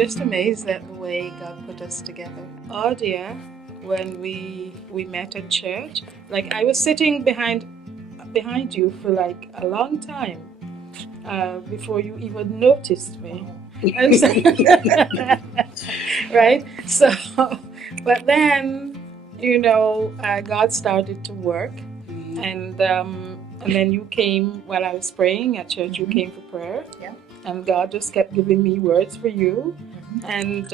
just amazed at the way God put us together. Audia, when we met at church, like I was sitting behind you for like a long time before you even noticed me. And so, right? So, but then, God started to work, and then you came while I was praying at church. You came for prayer, and God just kept giving me words for you. And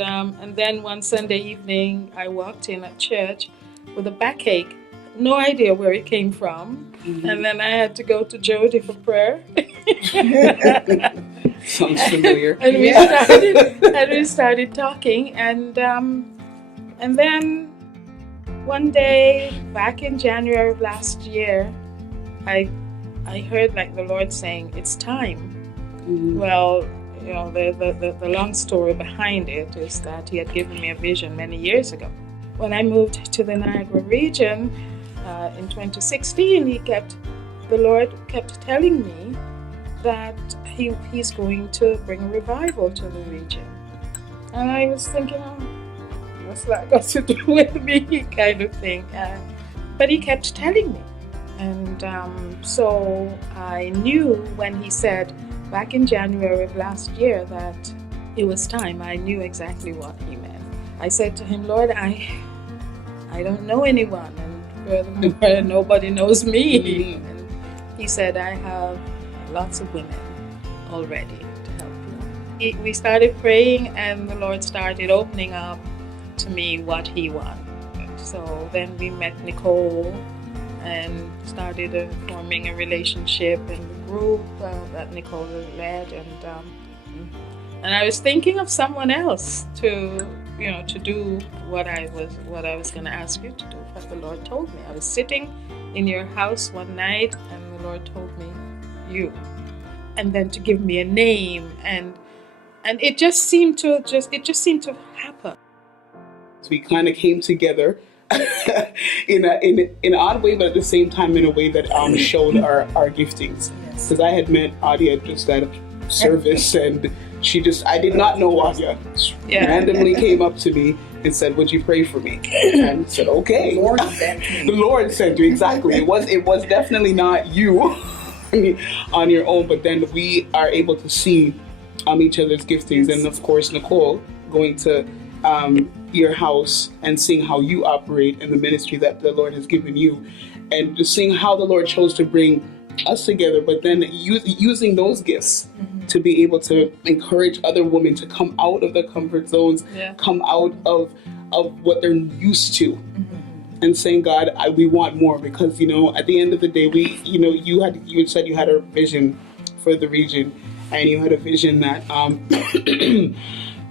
then one Sunday evening, I walked in at church with a backache, no idea where it came from, and then I had to go to Jody for prayer. Sounds familiar. And we started talking, and then one day back in January of last year, I heard like the Lord saying, "It's time." Well, the long story behind it is that He had given me a vision many years ago. When I moved to the Niagara region in 2016, the Lord kept telling me that He's going to bring a revival to the region. And I was thinking, what's that got to do with me, kind of thing. But He kept telling me. And so I knew when He said back in January of last year that it was time, I knew exactly what He meant. I said to Him, "Lord, I don't know anyone, and furthermore, nobody knows me." And He said, "I have lots of women already to help you." We started praying, and the Lord started opening up to me what He wanted. So then we met Nicole and started forming a relationship in the group that Nicole led, and I was thinking of someone else to do what I was going to ask you to do, what the Lord told me. I was sitting in your house one night, and the Lord told me, "You," and then to give me a name, and it just seemed to happen. We kind of came together in an odd way, but at the same time in a way that showed our giftings. Because I had met Adia just at a service, and I did not know Adia. Randomly came up to me and said, "Would you pray for me?" And I said, "Okay." The Lord sent me. The Lord sent you, exactly. It was definitely not you on your own, but then we are able to see each other's giftings, and of course Nicole going to your house and seeing how you operate in the ministry that the Lord has given you, and just seeing how the Lord chose to bring us together, but then using those gifts to be able to encourage other women to come out of their comfort zones, come out of what they're used to, and saying, "God, we want more," because at the end of the day, you had said you had a vision for the region, and you had a vision that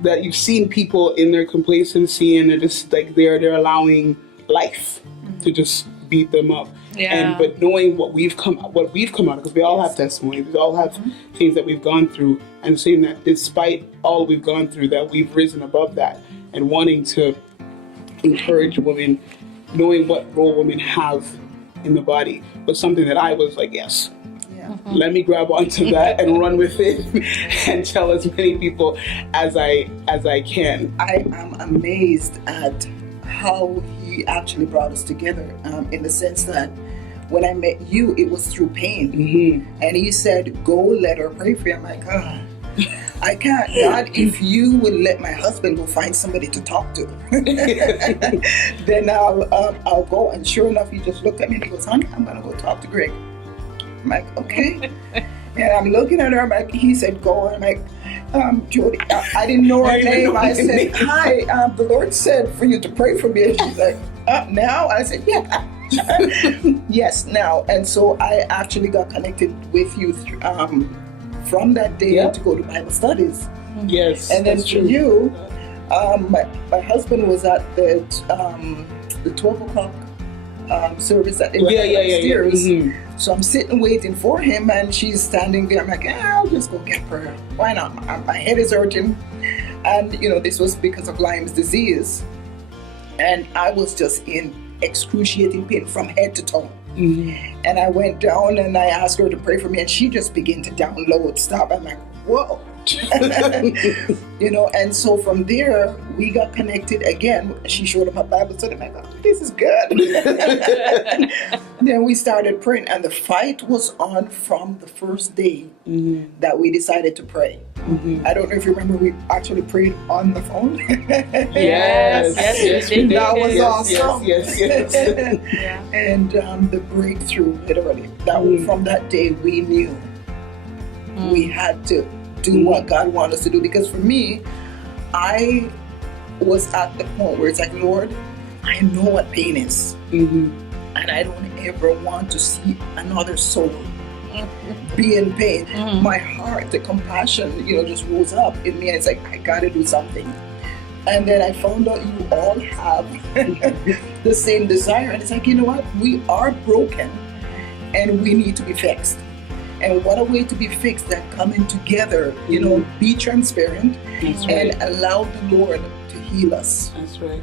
that you've seen people in their complacency, and they're just like they're allowing life to just beat them up. But knowing what we've come out, because we all have testimonies, we all have things that we've gone through, and seeing that despite all we've gone through, that we've risen above that, and wanting to encourage women, knowing what role women have in the body, was something that I was like, yes. Let me grab onto that and run with it and tell as many people as I can. I am amazed at how He actually brought us together, in the sense that when I met you, it was through pain. And He said, "Go, let her pray for you." I'm like, I can't, God, if you will let my husband go find somebody to talk to, then I'll go. And sure enough, he just looked at me and he goes, "Honey, I'm going to go talk to Greg." I'm like, "Okay." And I'm looking at her, I'm like, he said, "Go." And I'm like, "Jody," I didn't know her name. I said, "Hi, the Lord said for you to pray for me." And she's like, "Now?" I said, "Yeah." Yes, now. And so I actually got connected with you from that day to go to Bible studies. Yes. And then for you, my husband was at the 12 o'clock service at the stairs. So I'm sitting waiting for him, and she's standing there. I'm like, I'll just go get prayer. Why not? My head is hurting. And this was because of Lyme's disease. And I was just in excruciating pain from head to toe. And I went down and I asked her to pray for me, and she just began to download stuff. I'm like, whoa. You know, and so from there we got connected again. She showed up my Bible study. I thought, this is good. Then we started praying, and the fight was on from the first day that we decided to pray. I don't know if you remember, we actually prayed on the phone. Yes, we did. That was awesome. Yes. Yeah. And the breakthrough, literally, that from that day we knew we had to do what God wanted us to do. Because for me, I was at the point where it's like, Lord, I know what pain is, and I don't ever want to see another soul be in pain. My heart, the compassion, just rose up in me, and it's like, I gotta do something. And then I found out you all have the same desire, and it's like, you know what, we are broken and we need to be fixed. And what a way to be fixed than coming together, be transparent and allow the Lord to heal us. That's right.